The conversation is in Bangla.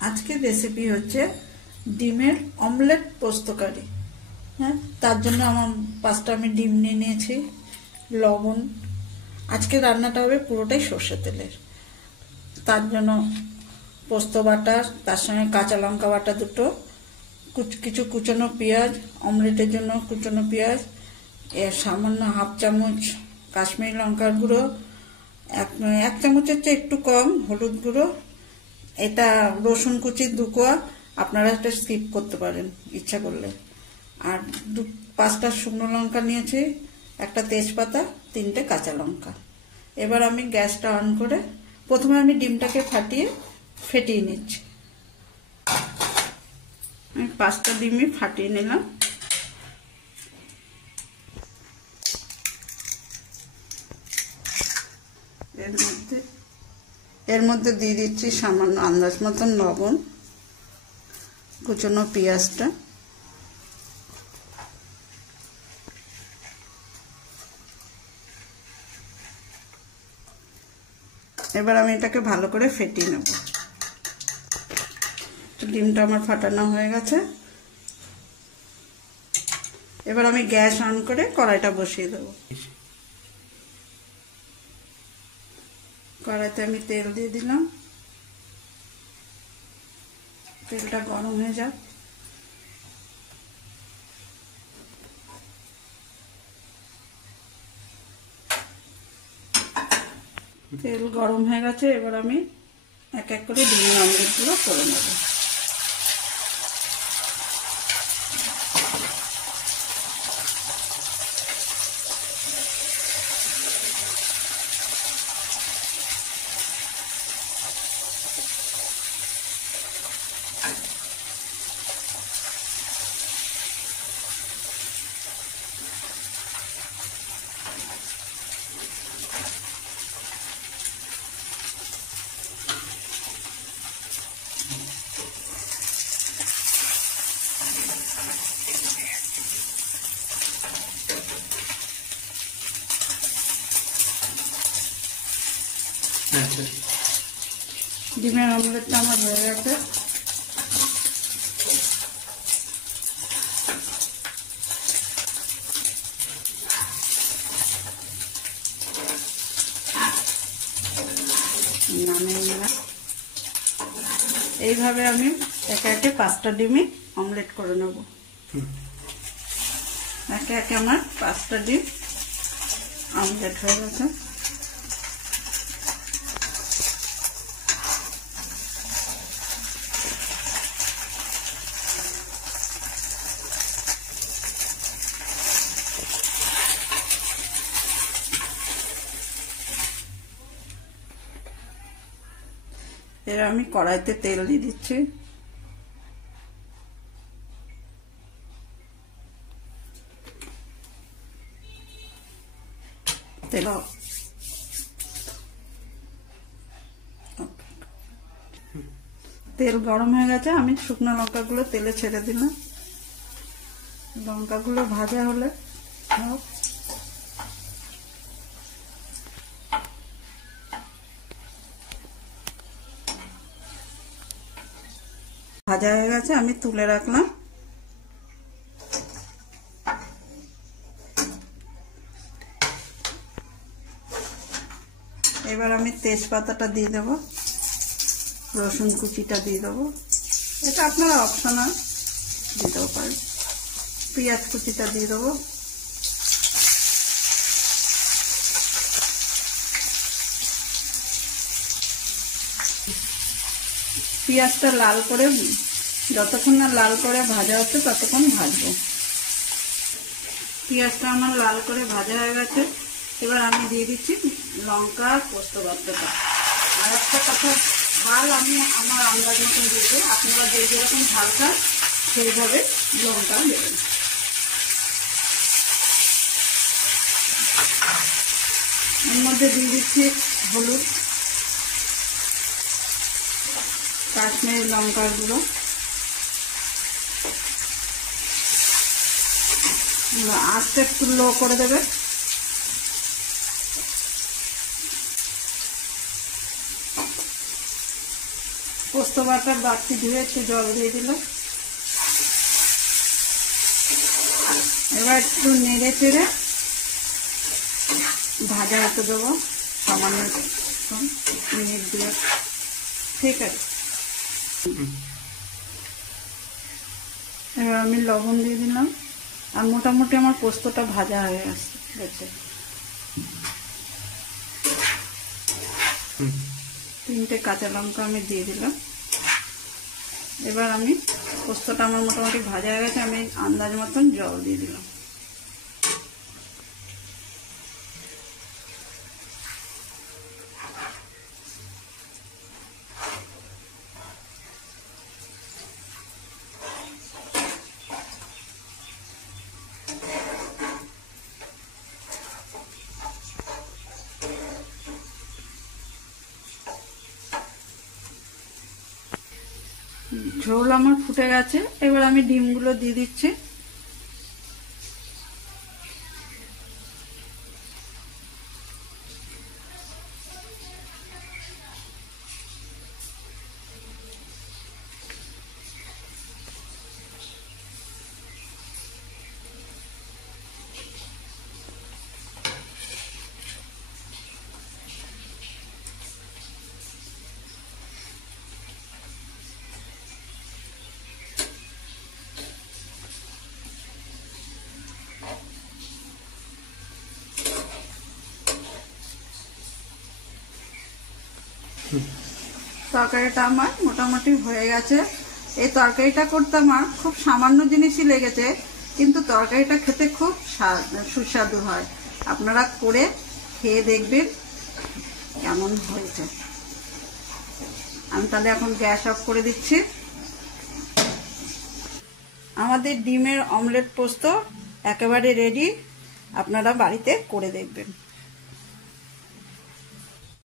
আজকের রেসিপি হচ্ছে ডিমের অমলেট পোস্তকারি। হ্যাঁ, তার জন্য আমার 5টা আমি ডিম নিয়ে নিয়েছি, লবণ। আজকে রান্নাটা হবে পুরোটাই সর্ষে তেলের। তার জন্য পোস্ত বাটা, তার সঙ্গে কাঁচা লঙ্কা বাটা দুটো, কিছু কুচনো পেঁয়াজ, অমলেটের জন্য কুচনো পেঁয়াজ, এর সামান্য হাফ চামচ কাশ্মীরি লঙ্কার গুঁড়ো, এক চামচের চেয়ে একটু কম হলুদ গুঁড়ো, এটা রসুন কুচি 2 কোয়া, আপনারা এটা স্কিপ করতে পারেন ইচ্ছা করলে, আর 5টা শুকনো লঙ্কা নিয়েছি, একটা তেজপাতা, 3টে কাঁচা লঙ্কা। এবার আমি গ্যাসটা অন করে প্রথমে আমি ডিমটাকে ফেটিয়ে নিচ্ছি। আমি 5টা ডিমই ফাটিয়ে নিলাম। এর মধ্যে দিয়ে দিচ্ছি সামান্য আন্দাজ মতন লবণ, কুচনো পেঁয়াজটা, এবার আমি এটাকে ভালো করে ফেটিয়ে নেব। ডিমটা আমার ফাটানো হয়ে গেছে। এবার আমি গ্যাস অন করে কড়াইটা বসিয়ে দেবো। কড়াইতে আমি তেল দিয়ে দিলাম, তেলটা গরম হয়ে যাক। তেল গরম হয়ে গেছে, এবার আমি এক এক করে ডিমের অমলেটগুলো করে নেব। ডিমের অমলেটটা আমার হয়ে গেছে। এইভাবে আমি একে একে 5টা ডিমই অমলেট করে নেব। একে একে আমার 5টা ডিম অমলেট হয়ে গেছে। এর আমি কড়াইতে তেল দিয়ে দিচ্ছি। তেল গরম হয়ে গেছে, আমি শুকনো লঙ্কাগুলো তেলে ছেড়ে দিলাম। লঙ্কাগুলো ভাজা হলে ভাজা হয়ে গেছে, আমি তুলে রাখলাম। এবার আমি তেজপাতাটা দিয়ে দেবো, রসুন কুচিটা দিয়ে দেবো, এটা আপনারা অপশনাল দিতেও পারেন। পেঁয়াজ কুচিটা দিয়ে দেবো, পেঁয়াজটা লাল করে, যতক্ষণ না লাল করে ভাজা হচ্ছে ততক্ষণ ভাজবো। পেঁয়াজটা আমার লাল করে ভাজা হয়ে গেছে। এবার আমি দিয়ে দিচ্ছি লঙ্কা পোস্ত বাটাটা। আর একটা কথা, ঝাল আমি আমার আন্দাজ মতন দিয়ে দেবো, আপনারা যেরকম ঝাল খান সেইভাবে লঙ্কা দেবেন। এর মধ্যে দিয়ে দিচ্ছি হলুদ, কাশ্মীরি লঙ্কার গুঁড়ো, আঁচটা একটু লো করে দেবে। পোস্ত বাটার বাড়তি ধুয়ে একটু জল দিয়ে দিলাম। এবার একটু নেড়ে চেড়ে ভাজা হতে দেবো সামান্য মিনিট দিয়ে। ঠিক আছে, এবার আমি লবণ দিয়ে দিলাম। আর মোটামুটি আমার পোস্তটা ভাজা হয়ে গেছে। 3টে কাঁচা লঙ্কা আমি দিয়ে দিলাম। এবার আমি পোস্তটা আমার মোটামুটি ভাজা হয়ে গেছে, আমি আন্দাজ মতন জল দিয়ে দিলাম। ঝোল আমার ফুটে গেছে, এবার আমি ডিমগুলো দিয়ে দিচ্ছি। তরকারিটা আমার মোটামুটি হয়ে গেছে। এই তরকারিটা করতে আমার খুব সামান্য জিনিসই লেগেছে, কিন্তু তরকারিটা খেতে খুব সুস্বাদু হয়। আপনারা করে খেয়ে দেখবেন কেমন হয়েছে। আমি তাহলে এখন গ্যাস অফ করে দিচ্ছি। আমাদের ডিমের অমলেট পোস্ত একেবারে রেডি, আপনারা বাড়িতে করে দেখবেন।